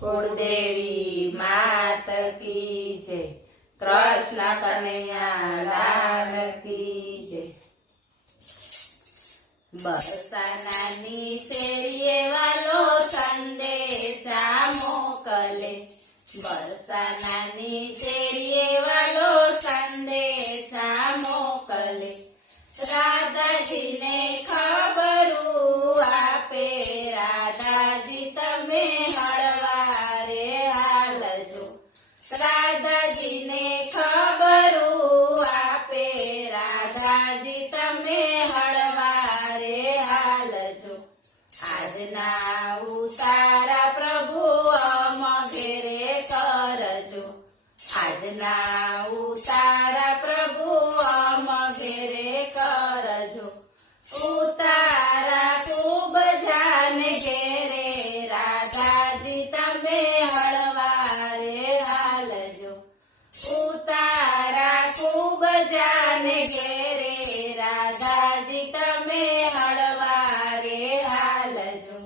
कुलदेवी मात की जय। कृष्ण कन्हैया लाल की जय। बरसानानी શેરીએ વાલો સંદેશા મોકલે। બરસાનાની શેરીએ વાલો સંદેશા મોકલે। રાધાજીને ખબરું આપે। રાધાજી તમે હળવારે હાલજો। રાધાજીને ખબરું આપે। રાધાજી તમે હળવારે હાલજો। આજના ઉતારા પ્રભુ અમઘેરે કરજો। આજના ઉતારા પ્રભુ અમઘેરે કરજો। ઉતારા ખૂબ જાને ઘેરે। રાધાજી તમે હળવારે હાલજો। ઉતારા ખૂબ જાને ઘેરે। રાધાજી તમે હળવારે હાલજો।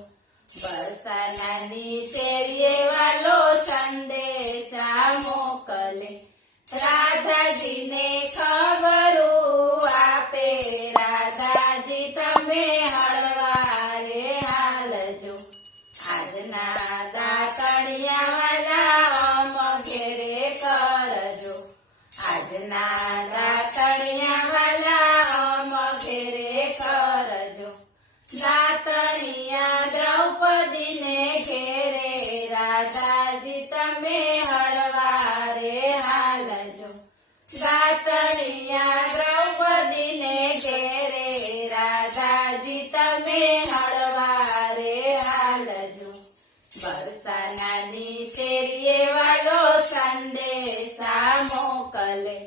બરસાનાની શેરીએ વાલો સંદેશા મોકલે। રાધાજીને ખબરું આપે। રાધાજી તમે હળવારે હાલજો। આજના દાતણિયા વાલા અમઘેરે કરજો। આજના દાતણિયા વાલા અમઘેરે કરજો। દાતણિયા દ્રૌપદીને ઘેરે। રાધાજી તમે હળવારે હાલજો। દાતણિયા દ્રૌપદીને ઘેરે। રાધાજી તમે હળવારે હાલજો। બરસાનાની શેરીએ વાલો સંદેશા મોકલે।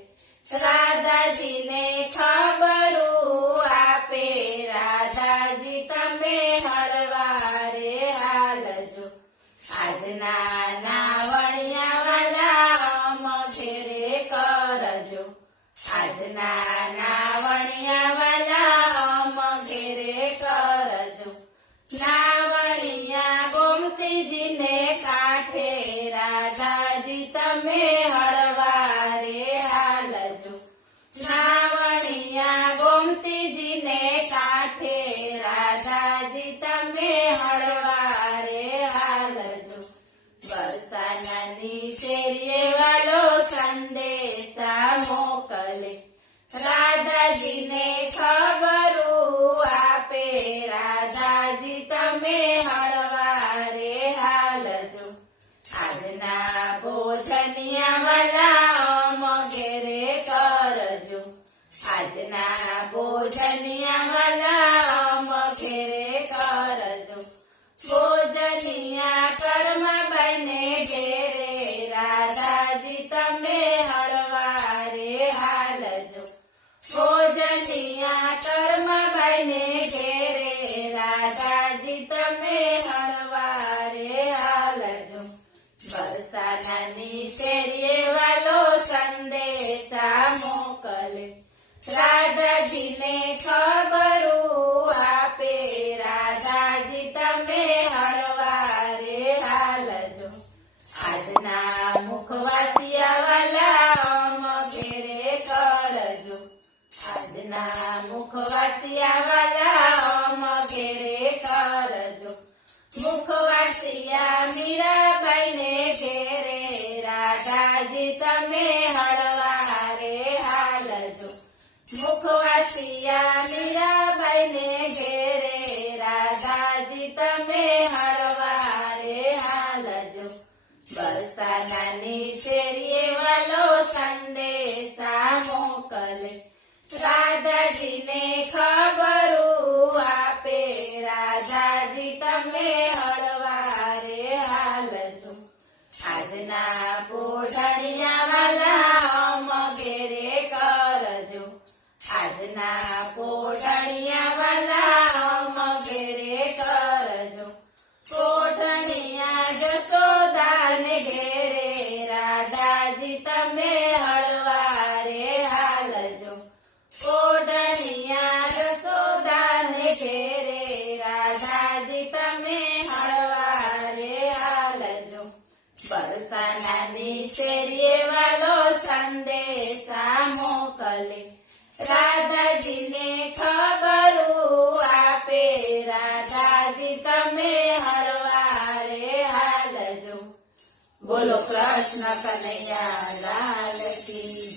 રાધાજીને ખબરું આપે। રાધાજી તમે હળવારે હાલજો। આજના નાવણિયા વાલા અમઘેરે કરજો। આજના નાવણિયા વાલા અમઘેરે કરજો। નાવણિયા ગોમતીજીને કાંઠે। રાધાજી તમે હળવારે હાલજો। નાવણિયા ગોમતીજીને કાંઠે। રાધાજી તમે હળવારે હાલજો। બરસાનાની શેરીએ વાલો સંદેશા મોકલે। રાધાજીને ખબરું આપે। રાધાજી તમે હળવારે હાલજો। આજના ભોજનિયા વાલા અમઘેરે કરજો। આજના ભોજનિયા વાલા અમઘેરે કરજો। ભોજનિયા કર્મબાઈને ઘેરે। રાધાજી તમે હળવારે હાલજો। ભોજનિયા કર્મબાઈને ઘેરે। રાધાજી તમે હળવારે હાલજો। બરસાનાની શેરીએ વાલો સંદેશા મોકલે। રાધાજીને ખબરું આપે। રાધાજી તમે હળવારે હાલજો। આજના મુખવાસિયા વાલા અમઘેરે કરજો। આજના મુખવાસિયા વાલા અમઘેરે કરજો। મુખવાસિયા મીરાબાઈને ઘેરે। રાધાજી તમે હળવારે હાલજો। મુખવાસિયા મીરાબાઈને ઘેરે। રાધાજી તમે હળવારે હાલજો। બરસાનાની શેરીએ વાલો સંદેશા મોકલે। રાધાજીને ખબરું આપે। રાધાજી તમે હળવારે હાલજો। આજના પોઢણિયા વાલા અમઘેરે કરજો। આજના પોઢણિયા વાલા અમઘેરે કરજો। પોઢણિયા જશોદાને ઘેરે। રાધાજી તમે હળવારે હાલજો। પોઢણિયા જશોદાને ઘેરે। રાધાજી તમે હળવારે હાલજો। બરસાનાની શેરીએ વાલો સંદેશા મોકલે રાધાજીને ખબરું આપે રાધાજી તમે હળવારે હાલજો. બોલો કૃષ્ણ કનૈયા લાલ કી